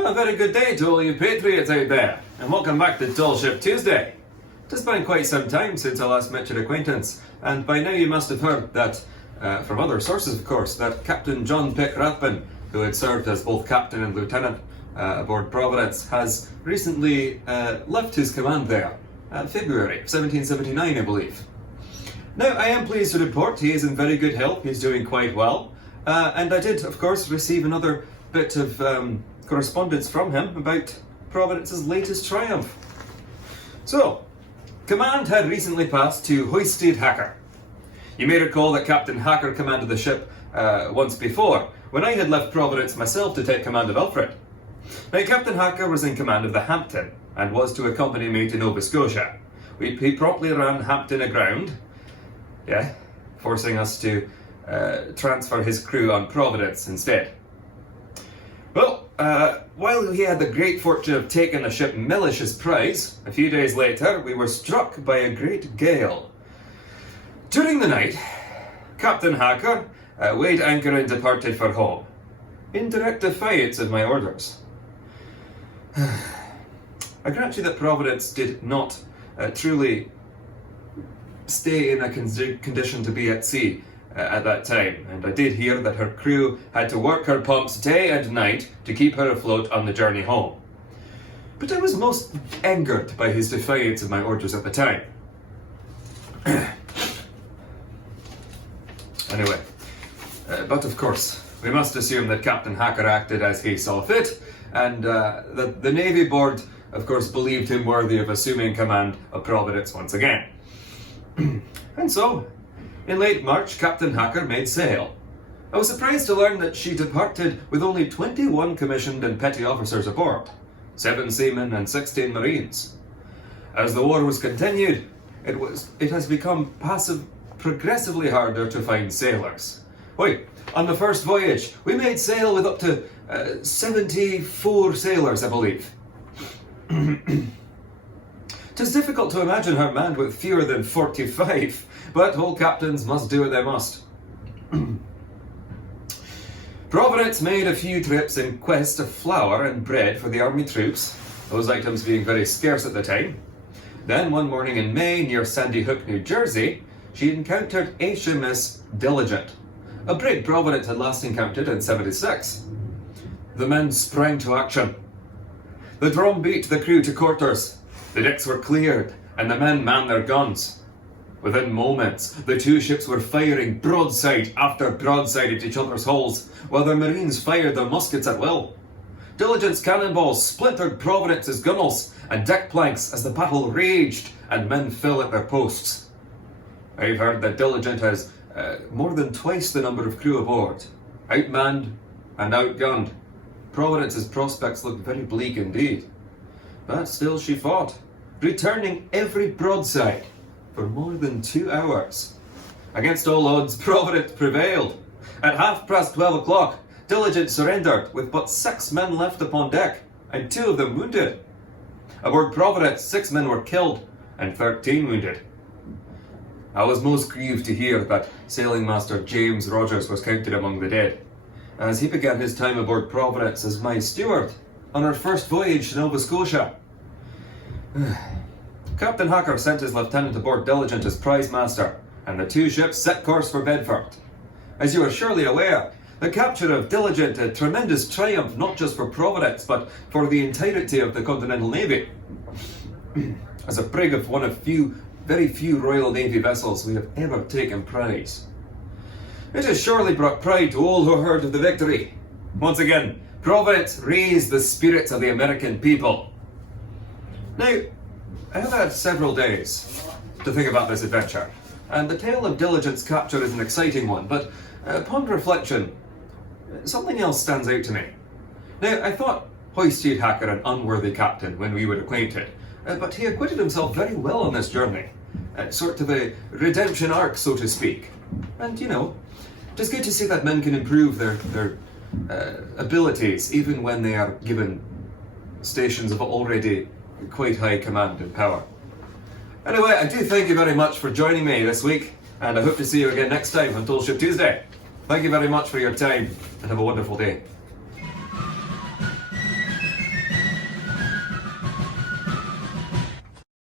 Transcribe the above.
Well, a very good day to all you patriots out there, and welcome back to Tall Ship Tuesday. It has been quite some time since I last met your acquaintance, and by now you must have heard that, from other sources of course, that Captain John Pick Rathbun, who had served as both captain and lieutenant aboard Providence, has recently left his command there, February 1779 I believe. Now, I am pleased to report he is in very good health, he's doing quite well, and I did of course receive another bit of correspondence from him about Providence's latest triumph. So, command had recently passed to Hoysteed Hacker. You may recall that Captain Hacker commanded the ship once before, when I had left Providence myself to take command of Alfred. Now, Captain Hacker was in command of the Hampton, and was to accompany me to Nova Scotia. He promptly ran Hampton aground, forcing us to transfer his crew on Providence instead. Well, while he had the great fortune of taking the ship Millish as prize, a few days later we were struck by a great gale. During the night, Captain Hacker weighed anchor and departed for home, in direct defiance of my orders. I grant you that Providence did not truly stay in a condition to be at sea at that time, and I did hear that her crew had to work her pumps day and night to keep her afloat on the journey home. But I was most angered by his defiance of my orders at the time. Anyway, but of course, we must assume that Captain Hacker acted as he saw fit, and the Navy Board, of course, believed him worthy of assuming command of Providence once again. And so, in late March, Captain Hacker made sail. I was surprised to learn that she departed with only 21 commissioned and petty officers aboard, 7 seamen and 16 marines. As the war was continued, it has become progressively harder to find sailors. On the first voyage, we made sail with up to 74 sailors, I believe. 'Tis difficult to imagine her manned with fewer than 45, but all captains must do what they must. Providence made a few trips in quest of flour and bread for the army troops, those items being very scarce at the time. Then one morning in May, near Sandy Hook, New Jersey, she encountered HMS Diligent, a brig Providence had last encountered in '76. The men sprang to action. The drum beat the crew to quarters. The decks were cleared, and the men manned their guns. Within moments, the two ships were firing broadside after broadside at each other's hulls, while their marines fired their muskets at will. Diligent's cannonballs splintered Providence's gunwales and deck planks as the battle raged and men fell at their posts. I've heard that Diligent has more than twice the number of crew aboard, outmanned and outgunned. Providence's prospects looked very bleak indeed. But still she fought, returning every broadside for more than 2 hours. Against all odds, Providence prevailed. At 12:30, Diligent surrendered with but 6 men left upon deck, and 2 of them wounded. Aboard Providence, 6 men were killed and 13 wounded. I was most grieved to hear that Sailing Master James Rogers was counted among the dead, as he began his time aboard Providence as my steward on our first voyage to Nova Scotia. Captain Hacker sent his lieutenant aboard Diligent as prize master, and the 2 ships set course for Bedford. As you are surely aware, the capture of Diligent a tremendous triumph not just for Providence, but for the entirety of the Continental Navy. As a brig of one of very few Royal Navy vessels, we have ever taken prize. It has surely brought pride to all who heard of the victory. Once again, Providence raised the spirits of the American people. Now, I have had several days to think about this adventure, and the tale of Diligent's capture is an exciting one, but upon reflection, something else stands out to me. Now, I thought Hoysteed Hacker an unworthy captain when we were acquainted, but he acquitted himself very well on this journey. Sort of a redemption arc, so to speak. And, it is good to see that men can improve their abilities, even when they are given stations of already quite high command and power. Anyway, I do thank you very much for joining me this week, and I hope to see you again next time on Tall Ship Tuesday. Thank you very much for your time, and have a wonderful day.